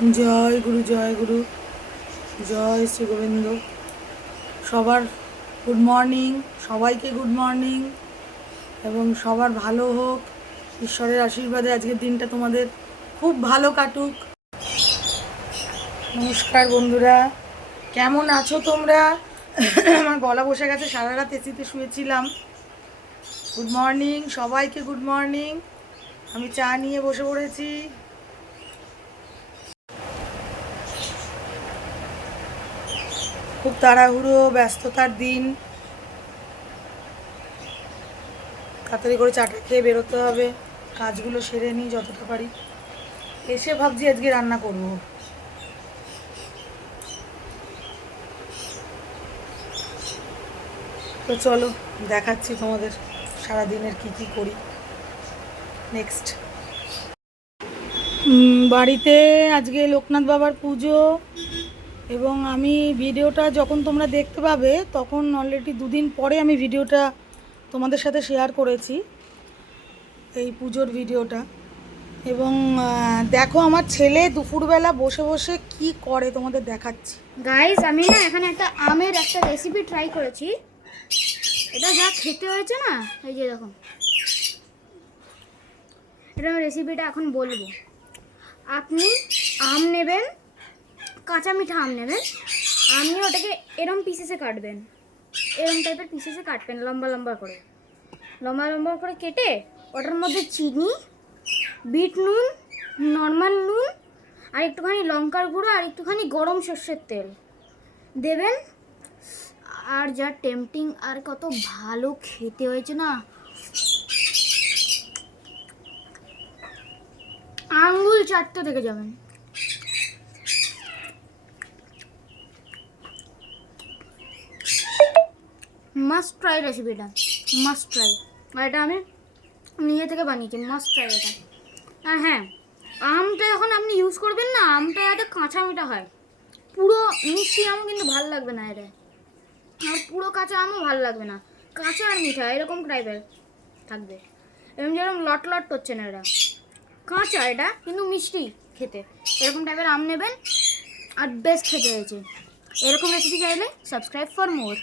জয় গুরু, জয় গুরু, জয় শ্রী গোবিন্দ। সবার good morning, সবাইকে good morning এবং সবার ভালো হোক। ঈশ্বরের আশীর্বাদে আজকের দিনটা তোমাদের খুব ভালো কাটুক। নমস্কার বন্ধুরা, কেমন আছো তোমরা? আমার গলা বসে গেছে, সারা রাত এসিতে শুয়েছিলাম। গুড মর্নিং সবাইকে, গুড মর্নিং। আমি চা নিয়ে বসে পড়েছি। খুব তাড়াহুড়ো, ব্যস্ততার দিন। তাড়াতাড়ি করে চাটা খেয়ে বেরোতে হবে, কাজগুলো সেরে নিই যতটা পারি। এসে ভাবছি আজকে রান্না করব। তো চলো দেখাচ্ছি তোমাদের সারাদিনের কি করি। নেক্সট, বাড়িতে আজকে লোকনাথ বাবার পুজো, এবং আমি ভিডিওটা যখন তোমরা দেখতে পাবে তখন অলরেডি দুদিন পরে আমি ভিডিওটা তোমাদের সাথে শেয়ার করেছি, এই পুজোর ভিডিওটা। এবং দেখো আমার ছেলে দুপুরবেলা বসে বসে কি করে তোমাদের দেখাচ্ছি। গাইস, আমি না এখানে একটা আমের একটা রেসিপি ট্রাই করেছি। এটা যা খেতে হয়েছে না, এই যে দেখো, এটা রেসিপিটা এখন বলবো। আপনি আম নেবেন, কাঁচা মিঠা আম নেবেন। আম নিয়ে ওটাকে এরম পিসেসে কাটবেন, এরম টাইপের পিসেসে কাটবেন, লম্বা লম্বা করে, লম্বা লম্বা করে কেটে ওটার মধ্যে চিনি, বিট নুন, নর্মাল নুন, আর একটুখানি লঙ্কার গুঁড়ো, আর একটুখানি গরম সর্ষের তেল দেবেন। আর যা টেম্পটিং আর কত ভালো খেতে হয়েছে না, আঙ্গুল চাটতে থেকে যাবেন। মাস্ট ট্রাই রেসিপিটা, মাস্ট ট্রাই। আর এটা আমি নিজে থেকে বানিয়েছি, মাস্ট ট্রাই এটা। আর হ্যাঁ, আমটা যখন আপনি ইউজ করবেন না, আমটা যাতে কাঁচা মিঠা হয়। পুরো মিষ্টি আমও কিন্তু ভালো লাগবে না এটা, আর পুরো কাঁচা আমও ভালো লাগবে না। কাঁচা আর মিঠা এরকম টাইপের থাকবে, এরকম যেরকম লট লট করছে না, এটা কাঁচা, এটা কিন্তু মিষ্টি খেতে। এরকম টাইপের আম নেবেন, আর বেস্ট খেতে হয়েছে। এরকম রেসিপি চাইলে সাবস্ক্রাইব ফর মোর।